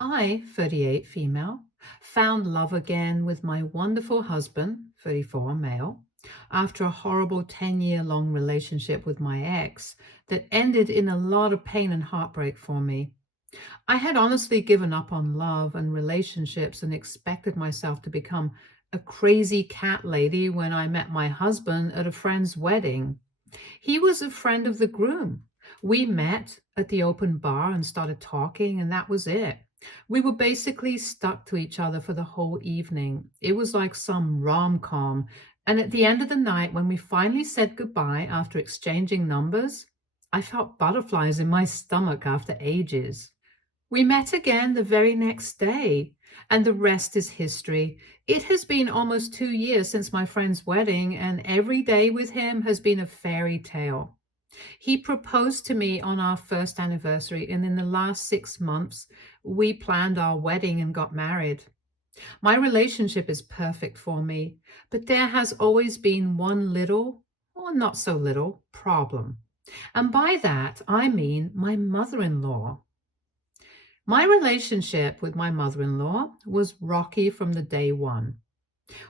I, 38 female, found love again with my wonderful husband, 34 male, after a horrible 10-year-long relationship with my ex that ended in a lot of pain and heartbreak for me. I had honestly given up on love and relationships and expected myself to become a crazy cat lady when I met my husband at a friend's wedding. He was a friend of the groom. We met at the open bar and started talking, and that was it. We were basically stuck to each other for the whole evening. It was like some rom com. And at the end of the night, when we finally said goodbye after exchanging numbers, I felt butterflies in my stomach after ages. We met again the very next day, and the rest is history. It has been almost 2 years since my friend's wedding, and every day with him has been a fairy tale. He proposed to me on our first anniversary, and in the last 6 months, we planned our wedding and got married. My relationship is perfect for me, but there has always been one little, or not so little, problem. And by that, I mean my mother in law. My relationship with my mother in law was rocky from the day one.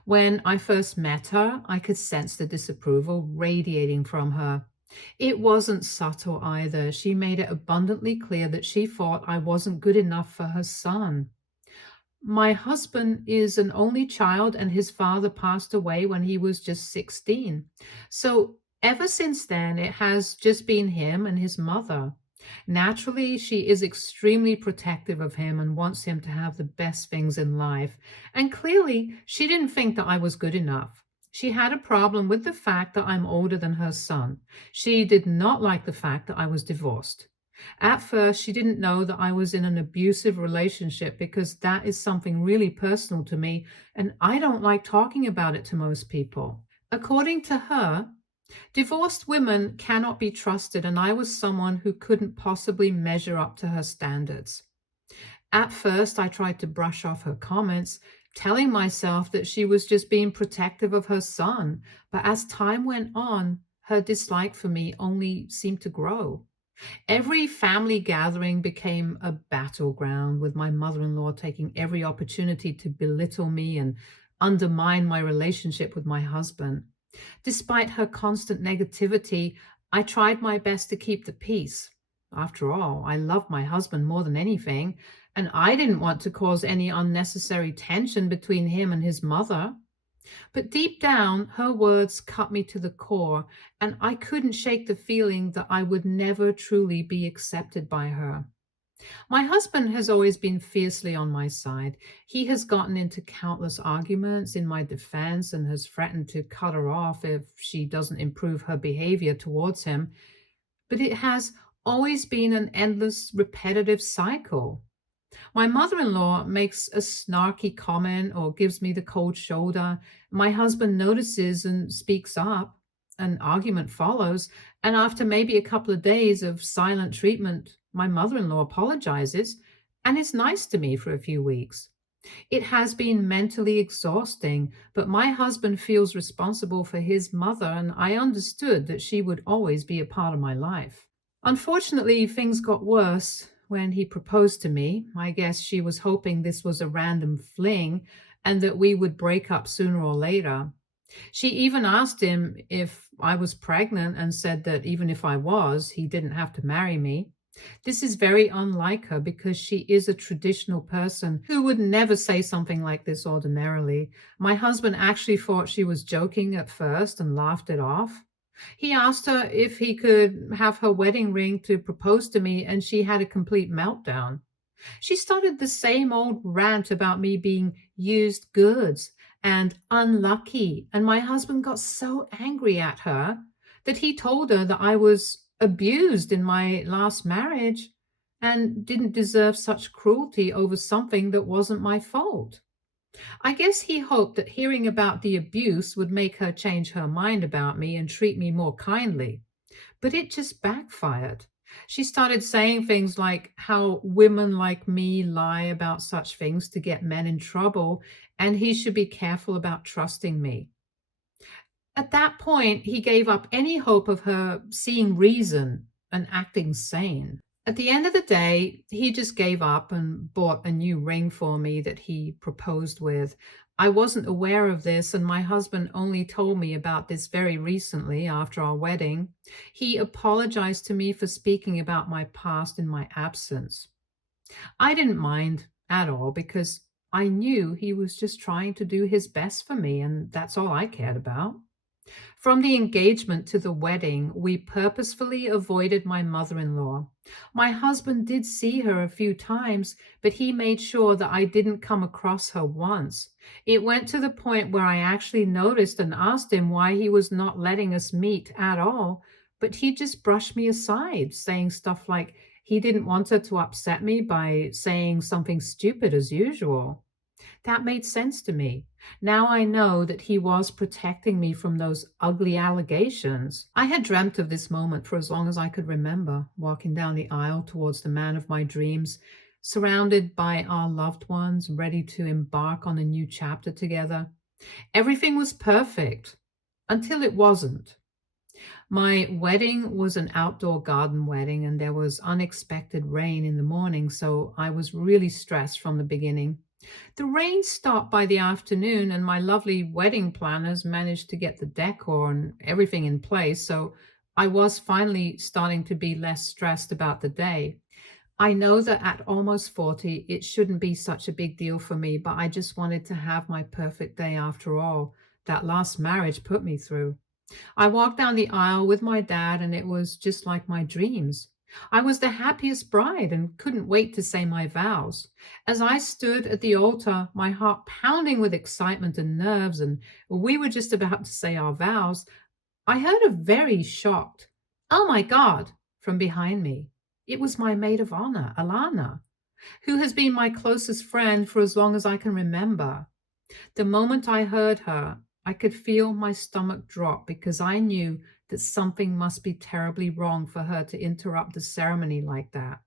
When I first met her, I could sense the disapproval radiating from her. It wasn't subtle either. She made it abundantly clear that she thought I wasn't good enough for her son. My husband is an only child, and his father passed away when he was just 16. So ever since then, it has just been him and his mother. Naturally, she is extremely protective of him and wants him to have the best things in life. And clearly, she didn't think that I was good enough. She had a problem with the fact that I'm older than her son. She did not like the fact that I was divorced. At first, she didn't know that I was in an abusive relationship because that is something really personal to me, and I don't like talking about it to most people. According to her, divorced women cannot be trusted, and I was someone who couldn't possibly measure up to her standards. At first, I tried to brush off her comments, telling myself that she was just being protective of her son, but as time went on, her dislike for me only seemed to grow. Every family gathering became a battleground, with my mother in law taking every opportunity to belittle me and undermine my relationship with my husband. Despite her constant negativity, I tried my best to keep the peace. After all, I loved my husband more than anything, and I didn't want to cause any unnecessary tension between him and his mother. But deep down, her words cut me to the core, and I couldn't shake the feeling that I would never truly be accepted by her. My husband has always been fiercely on my side. He has gotten into countless arguments in my defense and has threatened to cut her off if she doesn't improve her behavior towards him. But it has always been an endless, repetitive cycle. My mother in law makes a snarky comment or gives me the cold shoulder. My husband notices and speaks up. An argument follows, and after maybe a couple of days of silent treatment, my mother in law apologizes and is nice to me for a few weeks. It has been mentally exhausting, but my husband feels responsible for his mother, and I understood that she would always be a part of my life. Unfortunately, things got worse when he proposed to me. I guess she was hoping this was a random fling and that we would break up sooner or later. She even asked him if I was pregnant and said that even if I was, he didn't have to marry me. This is very unlike her because she is a traditional person who would never say something like this ordinarily. My husband actually thought she was joking at first and laughed it off. He asked her if he could have her wedding ring to propose to me, and she had a complete meltdown. She started the same old rant about me being used goods and unlucky, and my husband got so angry at her that he told her that I was abused in my last marriage and didn't deserve such cruelty over something that wasn't my fault. I guess he hoped that hearing about the abuse would make her change her mind about me and treat me more kindly. But it just backfired. She started saying things like how women like me lie about such things to get men in trouble, and he should be careful about trusting me. At that point, he gave up any hope of her seeing reason and acting sane. At the end of the day, he just gave up and bought a new ring for me that he proposed with. I wasn't aware of this, and my husband only told me about this very recently after our wedding. He apologized to me for speaking about my past in my absence. I didn't mind at all because I knew he was just trying to do his best for me, and that's all I cared about. From the engagement to the wedding, we purposefully avoided my mother in law. My husband did see her a few times, but he made sure that I didn't come across her once. It went to the point where I actually noticed and asked him why he was not letting us meet at all, but he just brushed me aside, saying stuff like he didn't want her to upset me by saying something stupid as usual. That made sense to me. Now I know that he was protecting me from those ugly allegations. I had dreamt of this moment for as long as I could remember, walking down the aisle towards the man of my dreams, surrounded by our loved ones, ready to embark on a new chapter together. Everything was perfect until it wasn't. My wedding was an outdoor garden wedding, and there was unexpected rain in the morning, so I was really stressed from the beginning. The rain stopped by the afternoon, and my lovely wedding planners managed to get the decor and everything in place, so I was finally starting to be less stressed about the day. I know that at almost 40, it shouldn't be such a big deal for me, but I just wanted to have my perfect day after all that last marriage put me through. I walked down the aisle with my dad, and it was just like my dreams. I was the happiest bride and couldn't wait to say my vows. As I stood at the altar, my heart pounding with excitement and nerves, and we were just about to say our vows, I heard a very shocked, "Oh my God," from behind me. It was my maid of honor, Alana, who has been my closest friend for as long as I can remember. The moment I heard her, I could feel my stomach drop because I knew that something must be terribly wrong for her to interrupt the ceremony like that.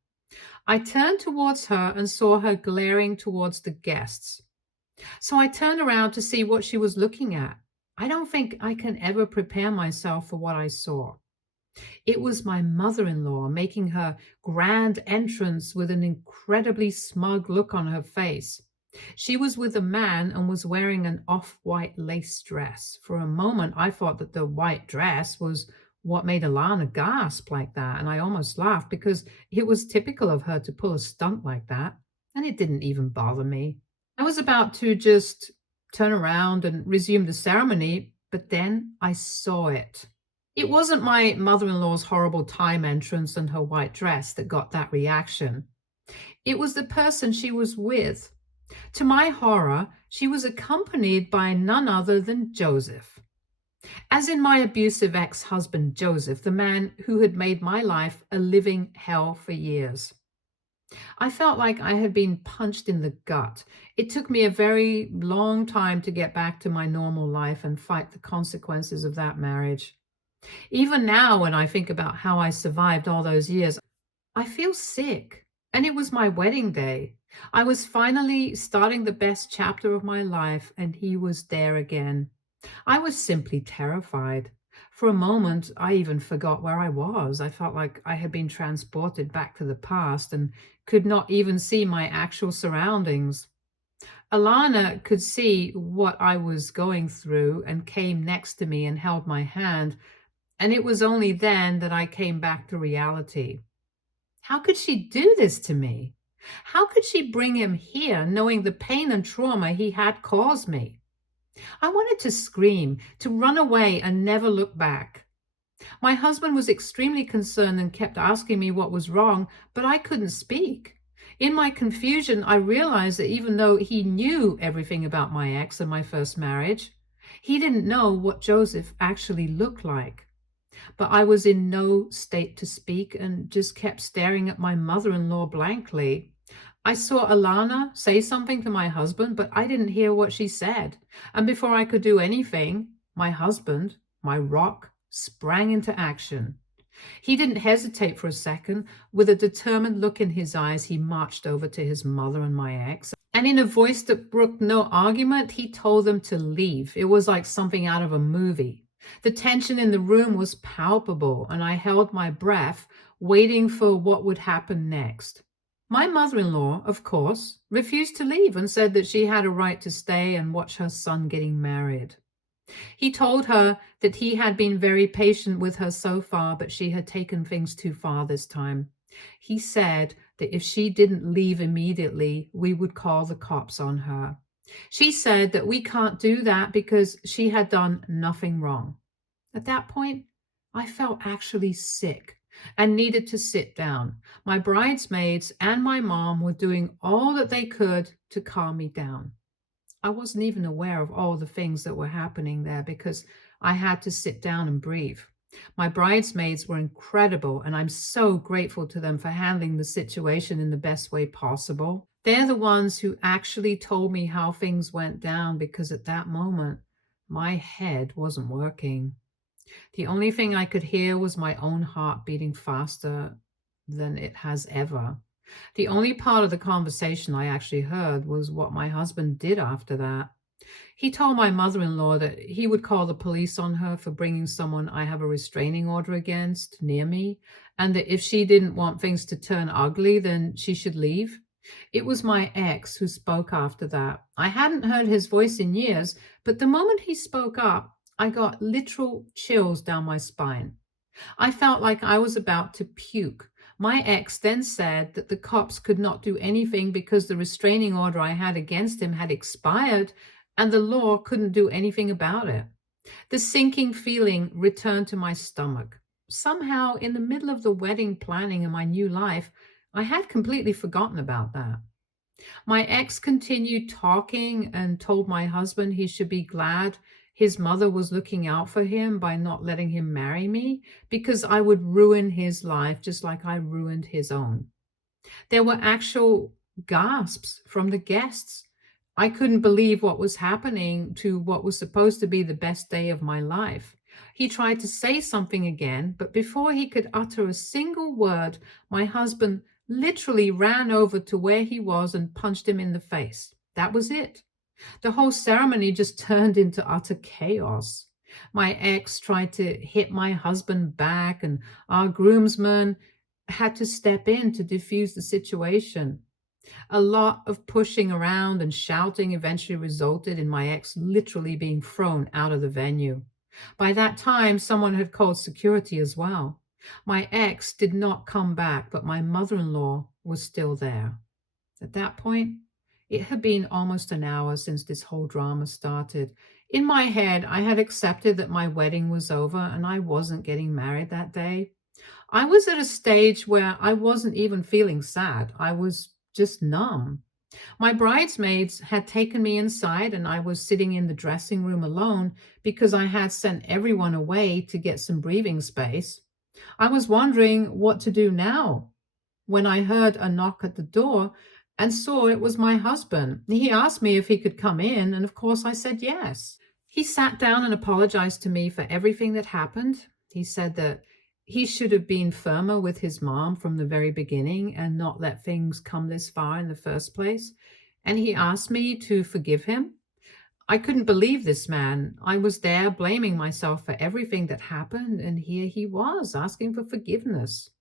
I turned towards her and saw her glaring towards the guests. So I turned around to see what she was looking at. I don't think I can ever prepare myself for what I saw. It was my mother in law making her grand entrance with an incredibly smug look on her face. She was with a man and was wearing an off white lace dress. For a moment, I thought that the white dress was what made Alana gasp like that, and I almost laughed because it was typical of her to pull a stunt like that, and it didn't even bother me. I was about to just turn around and resume the ceremony, but then I saw it. It wasn't my mother in law's horrible time entrance and her white dress that got that reaction. It was the person she was with. To my horror, she was accompanied by none other than Joseph. As in my abusive ex husband, Joseph, the man who had made my life a living hell for years. I felt like I had been punched in the gut. It took me a very long time to get back to my normal life and fight the consequences of that marriage. Even now, when I think about how I survived all those years, I feel sick. And it was my wedding day. I was finally starting the best chapter of my life, and he was there again. I was simply terrified. For a moment, I even forgot where I was. I felt like I had been transported back to the past and could not even see my actual surroundings. Alana could see what I was going through and came next to me and held my hand, and it was only then that I came back to reality. How could she do this to me? How could she bring him here knowing the pain and trauma he had caused me? I wanted to scream, to run away and never look back. My husband was extremely concerned and kept asking me what was wrong, but I couldn't speak. In my confusion, I realized that even though he knew everything about my ex and my first marriage, he didn't know what Joseph actually looked like. But I was in no state to speak and just kept staring at my mother in law blankly. I saw Alana say something to my husband, but I didn't hear what she said. And before I could do anything, my husband, my rock, sprang into action. He didn't hesitate for a second. With a determined look in his eyes, he marched over to his mother and my ex. And in a voice that brooked no argument, he told them to leave. It was like something out of a movie. The tension in the room was palpable, and I held my breath, waiting for what would happen next. My mother in law, of course, refused to leave and said that she had a right to stay and watch her son getting married. He told her that he had been very patient with her so far, but she had taken things too far this time. He said that if she didn't leave immediately, we would call the cops on her. She said that we can't do that because she had done nothing wrong. At that point, I felt actually sick and needed to sit down. My bridesmaids and my mom were doing all that they could to calm me down. I wasn't even aware of all the things that were happening there because I had to sit down and breathe. My bridesmaids were incredible, and I'm so grateful to them for handling the situation in the best way possible. They're the ones who actually told me how things went down because at that moment, my head wasn't working. The only thing I could hear was my own heart beating faster than it has ever. The only part of the conversation I actually heard was what my husband did after that. He told my mother-in-law that he would call the police on her for bringing someone I have a restraining order against near me, and that if she didn't want things to turn ugly, then she should leave. It was my ex who spoke after that. I hadn't heard his voice in years, but the moment he spoke up, I got literal chills down my spine. I felt like I was about to puke. My ex then said that the cops could not do anything because the restraining order I had against him had expired and the law couldn't do anything about it. The sinking feeling returned to my stomach. Somehow, in the middle of the wedding planning and my new life, I had completely forgotten about that. My ex continued talking and told my husband he should be glad his mother was looking out for him by not letting him marry me because I would ruin his life just like I ruined his own. There were actual gasps from the guests. I couldn't believe what was happening to what was supposed to be the best day of my life. He tried to say something again, but before he could utter a single word, my husband literally ran over to where he was and punched him in the face. That was it. The whole ceremony just turned into utter chaos. My ex tried to hit my husband back, and our groomsmen had to step in to defuse the situation. A lot of pushing around and shouting eventually resulted in my ex literally being thrown out of the venue. By that time, someone had called security as well. My ex did not come back, but my mother in law was still there. At that point, it had been almost an hour since this whole drama started. In my head, I had accepted that my wedding was over and I wasn't getting married that day. I was at a stage where I wasn't even feeling sad. I was just numb. My bridesmaids had taken me inside and I was sitting in the dressing room alone because I had sent everyone away to get some breathing space. I was wondering what to do now when I heard a knock at the door and saw it was my husband. He asked me if he could come in, and of course I said yes. He sat down and apologized to me for everything that happened. He said that he should have been firmer with his mom from the very beginning and not let things come this far in the first place. And he asked me to forgive him. I couldn't believe this man. I was there blaming myself for everything that happened, and here he was asking for forgiveness.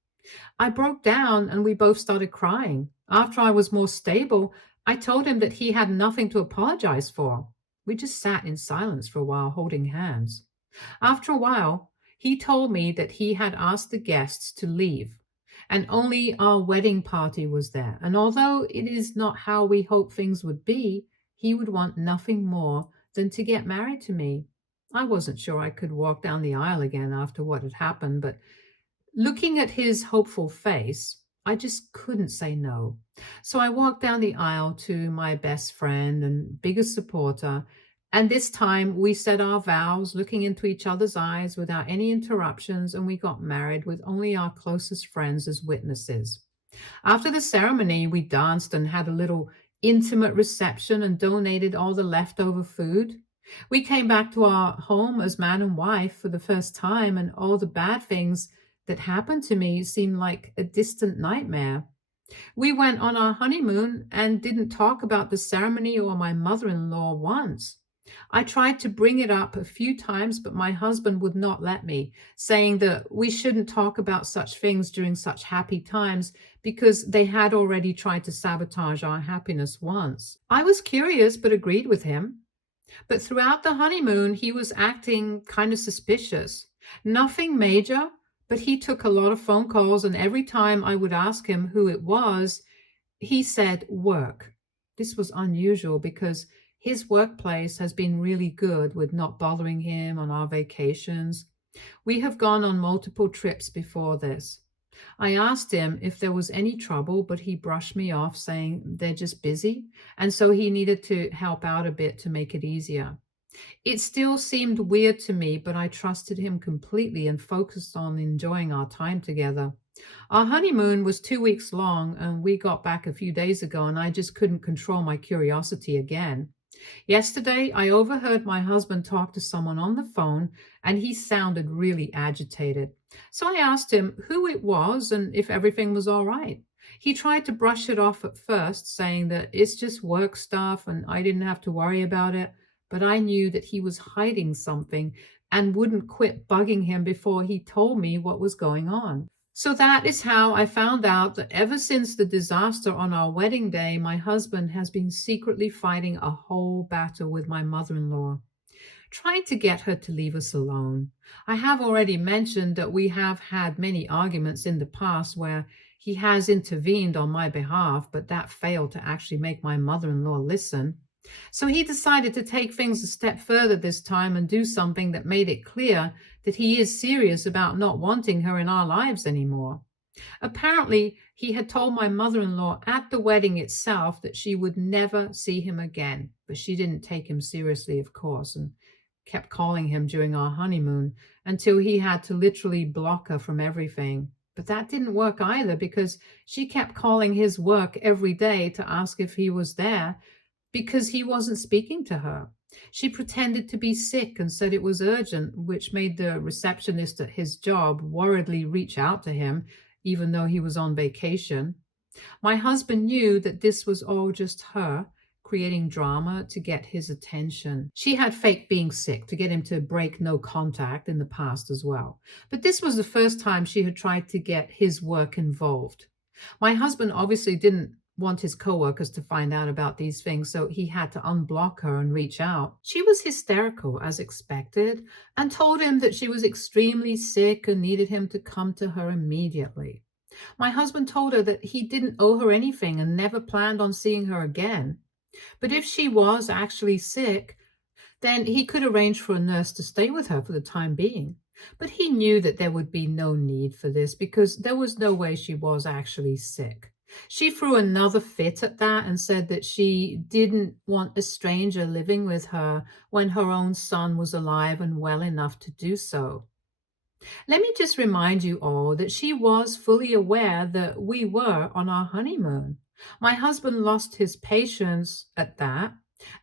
I broke down and we both started crying. After I was more stable, I told him that he had nothing to apologize for. We just sat in silence for a while, holding hands. After a while, he told me that he had asked the guests to leave, and only our wedding party was there. And although it is not how we hoped things would be, he would want nothing more than to get married to me. I wasn't sure I could walk down the aisle again after what had happened, but looking at his hopeful face, I just couldn't say no. So I walked down the aisle to my best friend and biggest supporter, and this time we said our vows, looking into each other's eyes without any interruptions, and we got married with only our closest friends as witnesses. After the ceremony, we danced and had a little intimate reception and donated all the leftover food. We came back to our home as man and wife for the first time, and all the bad things that happened to me seemed like a distant nightmare. We went on our honeymoon and didn't talk about the ceremony or my mother in law once. I tried to bring it up a few times, but my husband would not let me, saying that we shouldn't talk about such things during such happy times because they had already tried to sabotage our happiness once. I was curious, but agreed with him. But throughout the honeymoon, he was acting kind of suspicious. Nothing major, but he took a lot of phone calls, and every time I would ask him who it was, he said work. This was unusual because his workplace has been really good with not bothering him on our vacations. We have gone on multiple trips before this. I asked him if there was any trouble, but he brushed me off, saying they're just busy, and so he needed to help out a bit to make it easier. It still seemed weird to me, but I trusted him completely and focused on enjoying our time together. Our honeymoon was 2 weeks long, and we got back a few days ago, and I just couldn't control my curiosity again. Yesterday, I overheard my husband talk to someone on the phone, and he sounded really agitated. So I asked him who it was and if everything was all right. He tried to brush it off at first, saying that it's just work stuff and I didn't have to worry about it. But I knew that he was hiding something and wouldn't quit bugging him before he told me what was going on. So that is how I found out that ever since the disaster on our wedding day, my husband has been secretly fighting a whole battle with my mother in law, trying to get her to leave us alone. I have already mentioned that we have had many arguments in the past where he has intervened on my behalf, but that failed to actually make my mother in law listen. So he decided to take things a step further this time and do something that made it clear that he is serious about not wanting her in our lives anymore. Apparently, he had told my mother in law at the wedding itself that she would never see him again, but she didn't take him seriously, of course, and kept calling him during our honeymoon until he had to literally block her from everything. But that didn't work either because she kept calling his work every day to ask if he was there because he wasn't speaking to her. She pretended to be sick and said it was urgent, which made the receptionist at his job worriedly reach out to him, even though he was on vacation. My husband knew that this was all just her creating drama to get his attention. She had faked being sick to get him to break no contact in the past as well. But this was the first time she had tried to get his work involved. My husband obviously didn't want his coworkers to find out about these things, so he had to unblock her and reach out. She was hysterical, as expected, and told him that she was extremely sick and needed him to come to her immediately. My husband told her that he didn't owe her anything and never planned on seeing her again. But if she was actually sick, then he could arrange for a nurse to stay with her for the time being. But he knew that there would be no need for this because there was no way she was actually sick. She threw another fit at that and said that she didn't want a stranger living with her when her own son was alive and well enough to do so. Let me just remind you all that she was fully aware that we were on our honeymoon. My husband lost his patience at that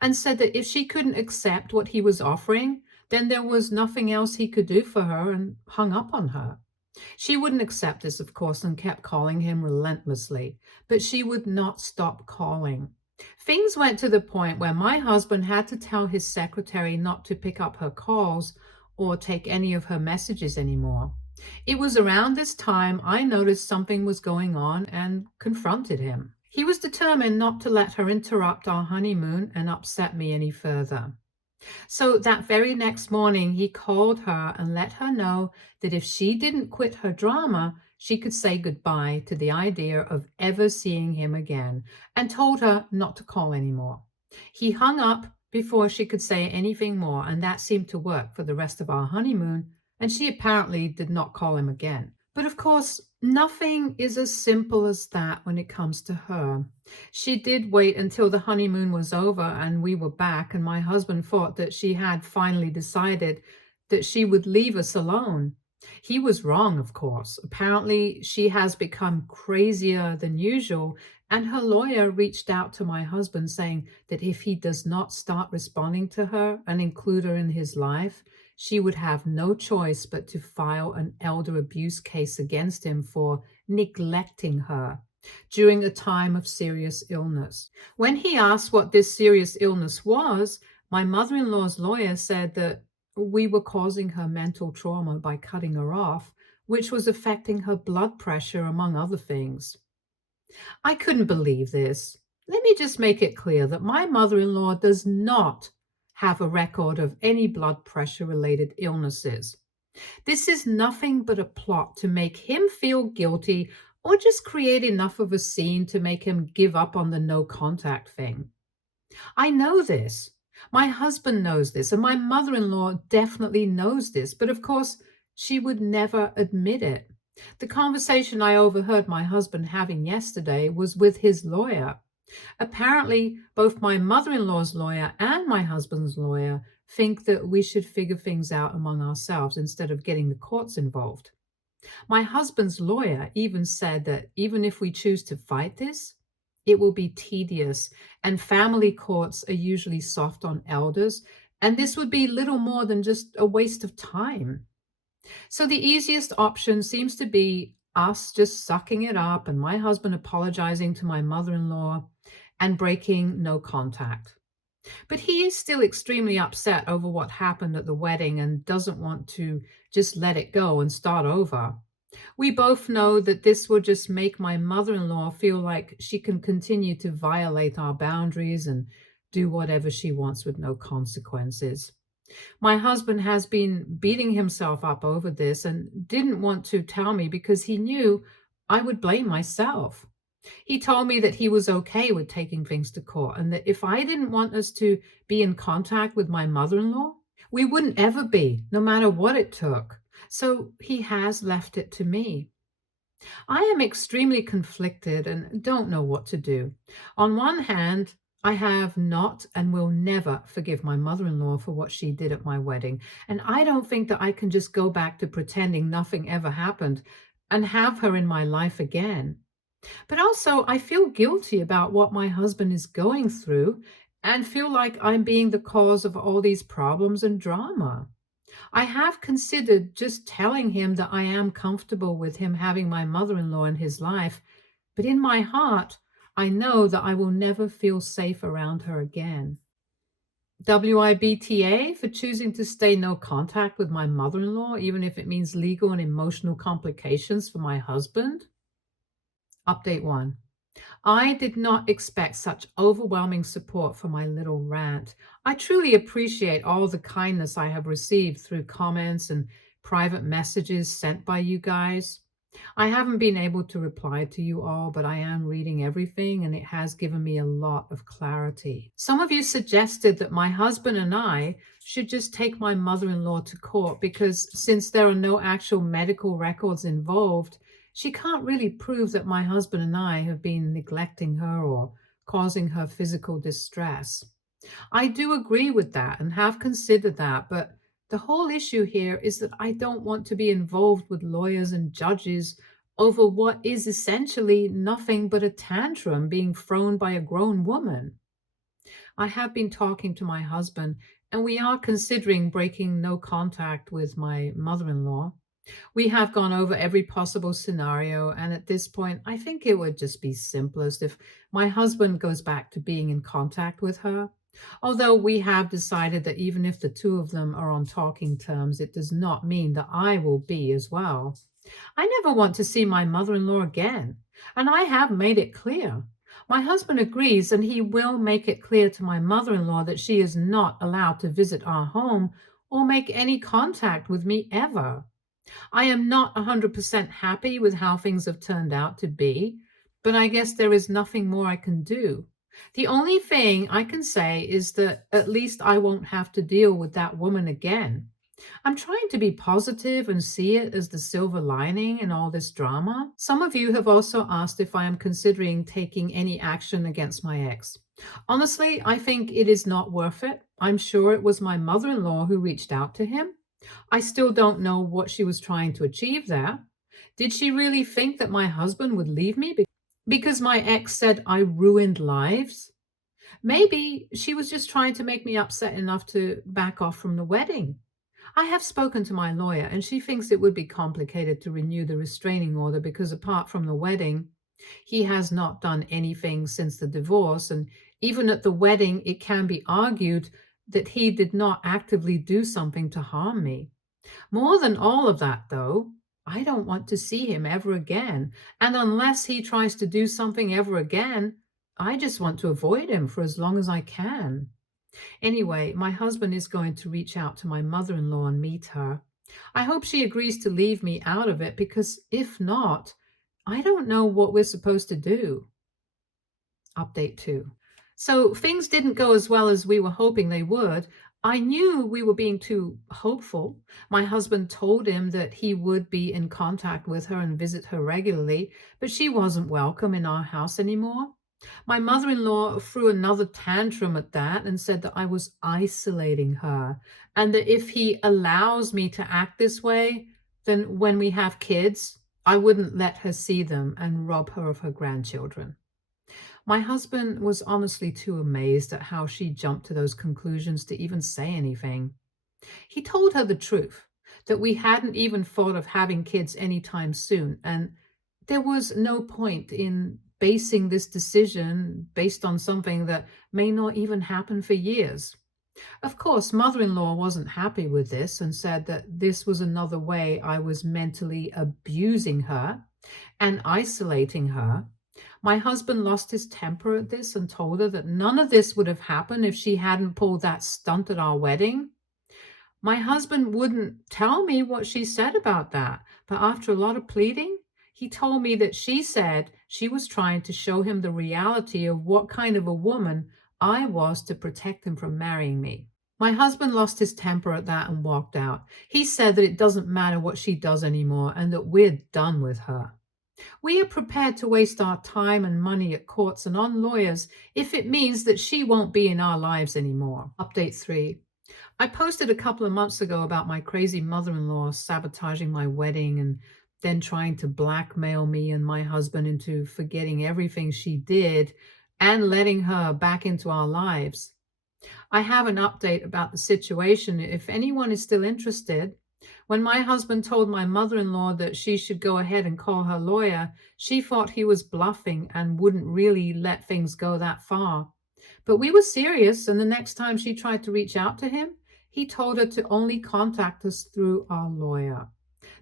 and said that if she couldn't accept what he was offering, then there was nothing else he could do for her and hung up on her. She wouldn't accept this, of course, and kept calling him relentlessly, but she would not stop calling. Things went to the point where my husband had to tell his secretary not to pick up her calls or take any of her messages anymore. It was around this time I noticed something was going on and confronted him. He was determined not to let her interrupt our honeymoon and upset me any further. So that very next morning, he called her and let her know that if she didn't quit her drama, she could say goodbye to the idea of ever seeing him again and told her not to call anymore. He hung up before she could say anything more, and that seemed to work for the rest of our honeymoon, and she apparently did not call him again. But of course, nothing is as simple as that when it comes to her. She did wait until the honeymoon was over and we were back, and my husband thought that she had finally decided that she would leave us alone. He was wrong, of course. Apparently, she has become crazier than usual, and her lawyer reached out to my husband saying that if he does not start responding to her and include her in his life, she would have no choice but to file an elder abuse case against him for neglecting her during a time of serious illness. When he asked what this serious illness was, My mother-in-law's lawyer said that we were causing her mental trauma by cutting her off, which was affecting her blood pressure, among other things. I couldn't believe this. Let me just make it clear that my mother-in-law does not have a record of any blood pressure related illnesses. This is nothing but a plot to make him feel guilty or just create enough of a scene to make him give up on the no contact thing. I know this. My husband knows this, and my mother in law definitely knows this, but of course, she would never admit it. The conversation I overheard my husband having yesterday was with his lawyer. Apparently, both my mother in law's lawyer and my husband's lawyer think that we should figure things out among ourselves instead of getting the courts involved. My husband's lawyer even said that even if we choose to fight this, it will be tedious, and family courts are usually soft on elders, and this would be little more than just a waste of time. So the easiest option seems to be us just sucking it up and my husband apologizing to my mother in law and breaking no contact. But he is still extremely upset over what happened at the wedding and doesn't want to just let it go and start over. We both know that this will just make my mother in law feel like she can continue to violate our boundaries and do whatever she wants with no consequences. My husband has been beating himself up over this and didn't want to tell me because he knew I would blame myself. He told me that he was okay with taking things to court and that if I didn't want us to be in contact with my mother in law, we wouldn't ever be, no matter what it took. So he has left it to me. I am extremely conflicted and don't know what to do. On one hand, I have not and will never forgive my mother in law for what she did at my wedding. And I don't think that I can just go back to pretending nothing ever happened and have her in my life again. But also, I feel guilty about what my husband is going through and feel like I'm being the cause of all these problems and drama. I have considered just telling him that I am comfortable with him having my mother in law in his life, but in my heart, I know that I will never feel safe around her again. WIBTA for choosing to stay no contact with my mother in law, even if it means legal and emotional complications for my husband. Update 1. I did not expect such overwhelming support for my little rant. I truly appreciate all the kindness I have received through comments and private messages sent by you guys. I haven't been able to reply to you all, but I am reading everything and it has given me a lot of clarity. Some of you suggested that my husband and I should just take my mother-in-law to court because since there are no actual medical records involved, she can't really prove that my husband and I have been neglecting her or causing her physical distress. I do agree with that and have considered that, but the whole issue here is that I don't want to be involved with lawyers and judges over what is essentially nothing but a tantrum being thrown by a grown woman. I have been talking to my husband, and we are considering breaking no contact with my mother in law. We have gone over every possible scenario, and at this point, I think it would just be simplest if my husband goes back to being in contact with her. Although we have decided that even if the two of them are on talking terms, it does not mean that I will be as well. I never want to see my mother in law again, and I have made it clear. My husband agrees, and he will make it clear to my mother in law that she is not allowed to visit our home or make any contact with me ever. I am not 100% happy with how things have turned out to be, but I guess there is nothing more I can do. The only thing I can say is that at least I won't have to deal with that woman again. I'm trying to be positive and see it as the silver lining in all this drama. Some of you have also asked if I am considering taking any action against my ex. Honestly, I think it is not worth it. I'm sure it was my mother in law who reached out to him. I still don't know what she was trying to achieve there. Did she really think that my husband would leave me because my ex said I ruined lives? Maybe she was just trying to make me upset enough to back off from the wedding. I have spoken to my lawyer, and she thinks it would be complicated to renew the restraining order because apart from the wedding, he has not done anything since the divorce. And even at the wedding, it can be argued that he did not actively do something to harm me. More than all of that, though, I don't want to see him ever again. And unless he tries to do something ever again, I just want to avoid him for as long as I can. Anyway, my husband is going to reach out to my mother in law and meet her. I hope she agrees to leave me out of it because if not, I don't know what we're supposed to do. Update 2. So things didn't go as well as we were hoping they would. I knew we were being too hopeful. My husband told him that he would be in contact with her and visit her regularly, but she wasn't welcome in our house anymore. My mother in law threw another tantrum at that and said that I was isolating her, and that if he allows me to act this way, then when we have kids, I wouldn't let her see them and rob her of her grandchildren. My husband was honestly too amazed at how she jumped to those conclusions to even say anything. He told her the truth, that we hadn't even thought of having kids anytime soon, and there was no point in basing this decision based on something that may not even happen for years. Of course, mother in law wasn't happy with this and said that this was another way I was mentally abusing her and isolating her. My husband lost his temper at this and told her that none of this would have happened if she hadn't pulled that stunt at our wedding. My husband wouldn't tell me what she said about that, but after a lot of pleading, he told me that she said she was trying to show him the reality of what kind of a woman I was to protect him from marrying me. My husband lost his temper at that and walked out. He said that it doesn't matter what she does anymore and that we're done with her. We are prepared to waste our time and money at courts and on lawyers if it means that she won't be in our lives anymore. Update 3. I posted a couple of months ago about my crazy mother-in-law sabotaging my wedding and then trying to blackmail me and my husband into forgetting everything she did and letting her back into our lives. I have an update about the situation if anyone is still interested. When my husband told my mother-in-law that she should go ahead and call her lawyer, she thought he was bluffing and wouldn't really let things go that far. But we were serious, and the next time she tried to reach out to him, he told her to only contact us through our lawyer.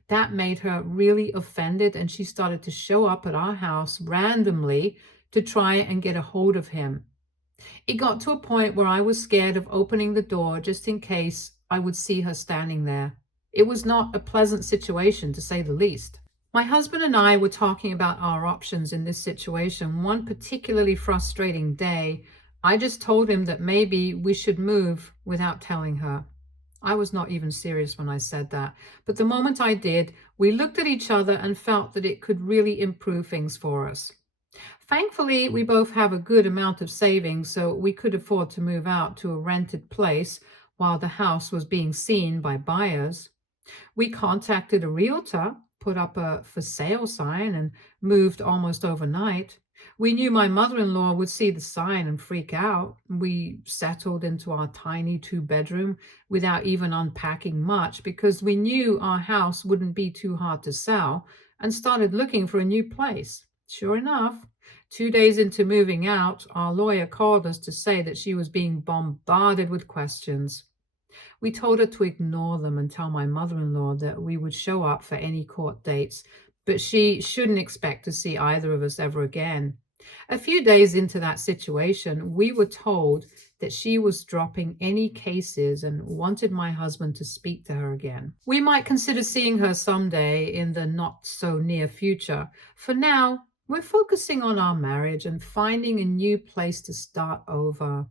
That made her really offended, and she started to show up at our house randomly to try and get a hold of him. It got to a point where I was scared of opening the door just in case I would see her standing there. It was not a pleasant situation, to say the least. My husband and I were talking about our options in this situation. One particularly frustrating day, I just told him that maybe we should move without telling her. I was not even serious when I said that, but the moment I did, we looked at each other and felt that it could really improve things for us. Thankfully, we both have a good amount of savings, so we could afford to move out to a rented place while the house was being seen by buyers. We contacted a realtor, put up a for sale sign, and moved almost overnight. We knew my mother-in-law would see the sign and freak out. We settled into our tiny two-bedroom without even unpacking much because we knew our house wouldn't be too hard to sell and started looking for a new place. Sure enough, 2 days into moving out, our lawyer called us to say that she was being bombarded with questions. We told her to ignore them and tell my mother-in-law that we would show up for any court dates, but she shouldn't expect to see either of us ever again. A few days into that situation, we were told that she was dropping any cases and wanted my husband to speak to her again. We might consider seeing her someday in the not so near future. For now, we're focusing on our marriage and finding a new place to start over.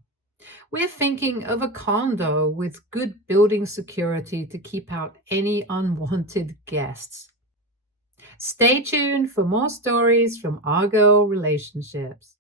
We're thinking of a condo with good building security to keep out any unwanted guests. Stay tuned for more stories from our girl relationships.